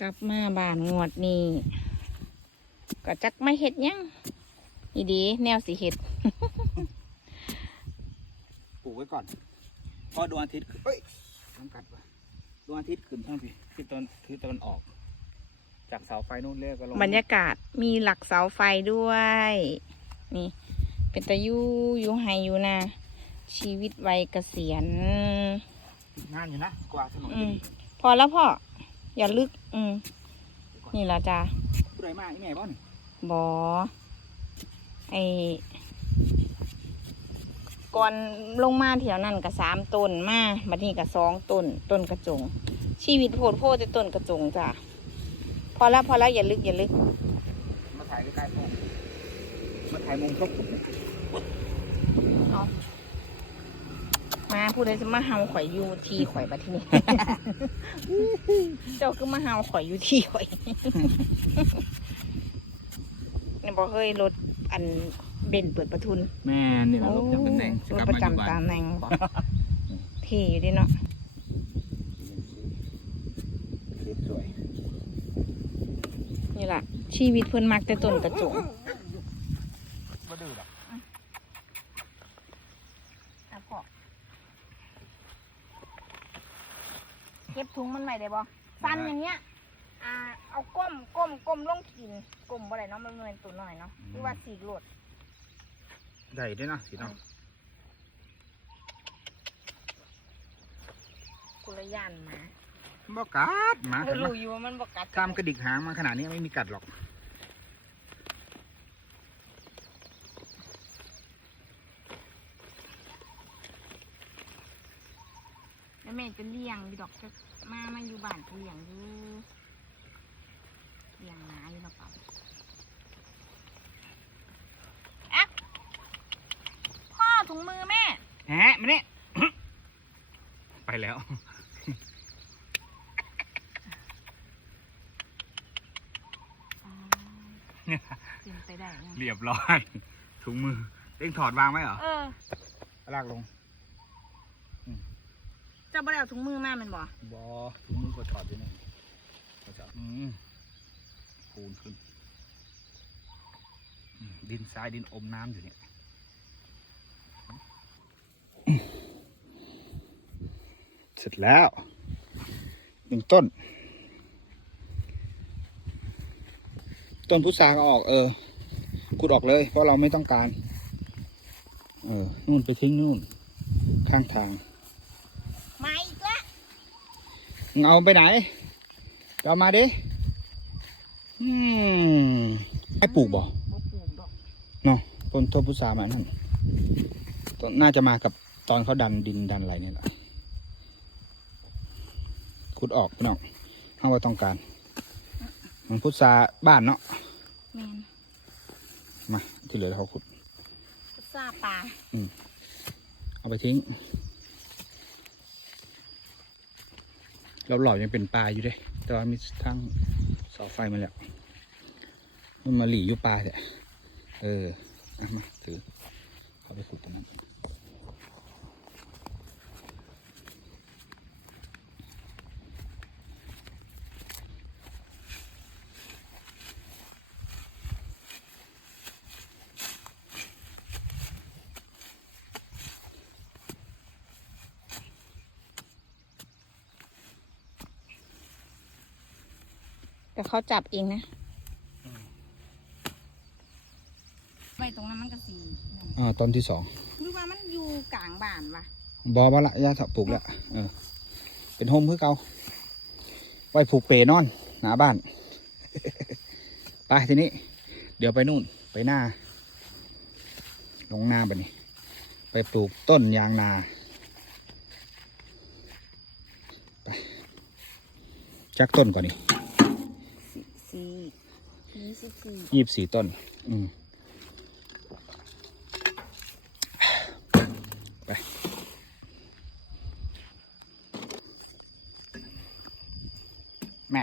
กลับมาบ้านงวดนี้ก็จักไม่เห็ดหยังอีดี แนวสีเห็ด ปลูกไว้ก่อนเพอดวงอาทิตย์ขึ้นเอ้ยน้ำกัดว่ะดวงอาทิตย์ขึ้นทั้งพี่ทิศตะวันคือตะวันออก จากเสาไฟนู่นเรียกก็ลงบรรยากาศมีหลักเสาไฟด้วย นี่ เป็นตะยูอยู่ไฮอยู่นะชีวิตวัยเกษียณงานอยู่นะ กว่าถนนอืจะมดีพอแล้วพ่อ อย่าลึก อืมนี่ละจ้าผู้ใดมากอีแม่บ้านบอไอก่อนลงมาแถวนั้นกับสามต้นมาบัดนี้กับสองต้นต้นกระจง ชีวิตโพดโพดแต่ต้นกระจงจ้ะพอแล้วพอแล้วอย่าลึกอย่าลึก มาถ่ายใกล้ๆพ่อมาถ่ายมุมครบผมเนี่ยเอา มาพูดเลยจะมาเฮาข่อยอยู่ที่ข่อยบัดทีนี้เจ้าคือมาเฮาข่อยอยู่ที่ข่อยเนี่ยบอกเฮ้ยรถอันเบนเปิดประทุนแม่นี่แหละลูกจำตำแหน่งรถประจำตำแหน่งบ่ที่อยู่ดิเนาะคลิปสวยนี่แหละชีวิตเพิ่นมักแต่ต้นกระจกมาดื้อหรอกอะพ่อ เก็บถุงมันไว้ได้บ่สั้นอย่างเงี้ย อ่า เอาก้มก้มก้มลงกินก้มบ่ได้เนาะมันเป็นตัวน้อยเนาะหรือว่าสีโลดใหญ่ด้วยนะสีน้องกุลย่านหมาบ่กัดหมาเออรู้อยู่ว่ามันบ่กัดตามกระดิกหางมาขนาดนี้ไม่มีกัดหรอก แล้วแม่จะเลี้ยงอยู่ดอกจะมามาอยู่บ้านจะเลี้ยงอยู่เลี้ยงหมาอยู่เนาะเปล่าอ๊ะพ่อถุงมือแม่แฮะมาเนี่ย ไปแล้วกินไปได้ยังเรียบร้อยถุงมือเอ็งถอดวางไว้เหรอเออ ลากลงเจะบ่ได้เอาถุงมือมาแมันบ่บอถุงมือก็ถอดอยู่นี่ก็จะอืมคูนขึ้นอืมดินทรายดินอมน้ำอยู่เนี่ย เสร็จแล้วหนึ่งต้น ต้นพุทราก็ออกเออขุดออกเลย เพราะเราไม่ต้องการ เออนู่นไปทิ้งนู่น ข้างทาง มาอีกแล้ว มึง เอาไปไหนเอามาดิอืมให้ปลูกบ่บ่ปลูกดอกเนาะต้นต้นพุทรามานั่นต้นน่าจะมากับตอนเขาดันดินดันอะไรเนี่ยแหละขุดออกพี่น้องห้าว่าต้องการ มันพุทราบ้านเนาะแม่นมาที่เหลือเขาขุดซาปลาเอาไปทิ้ง เราหล่อยังเป็นปลาอยู่เด้แต่ว่ามีทั้งเสาไฟมาแล้ว มันมาหลีอยู่ปลาเนี่ยเออมาถือเอาไปขุดตรงนั้น แต่เขาจับเองนะไว้ตรงนั้นมันก็สีนั่นอ่าต้นที่สองหรือว่ามันอยู่กลางบ้านวะบอมาละย่าถปลูกละเออ เป็นโฮมเพื่อเกาไว้ผูกเปนอน หนาบ้าน ไปทีนี้ เดี๋ยวไปนู่นไปหน้า ลงหน้าไปนี่ไปปลูกต้นยางนาไปจักต้นก่อนนี่ สี่ยี่สิบสี่ยี่สิบสี่ต้น อืมไปแม่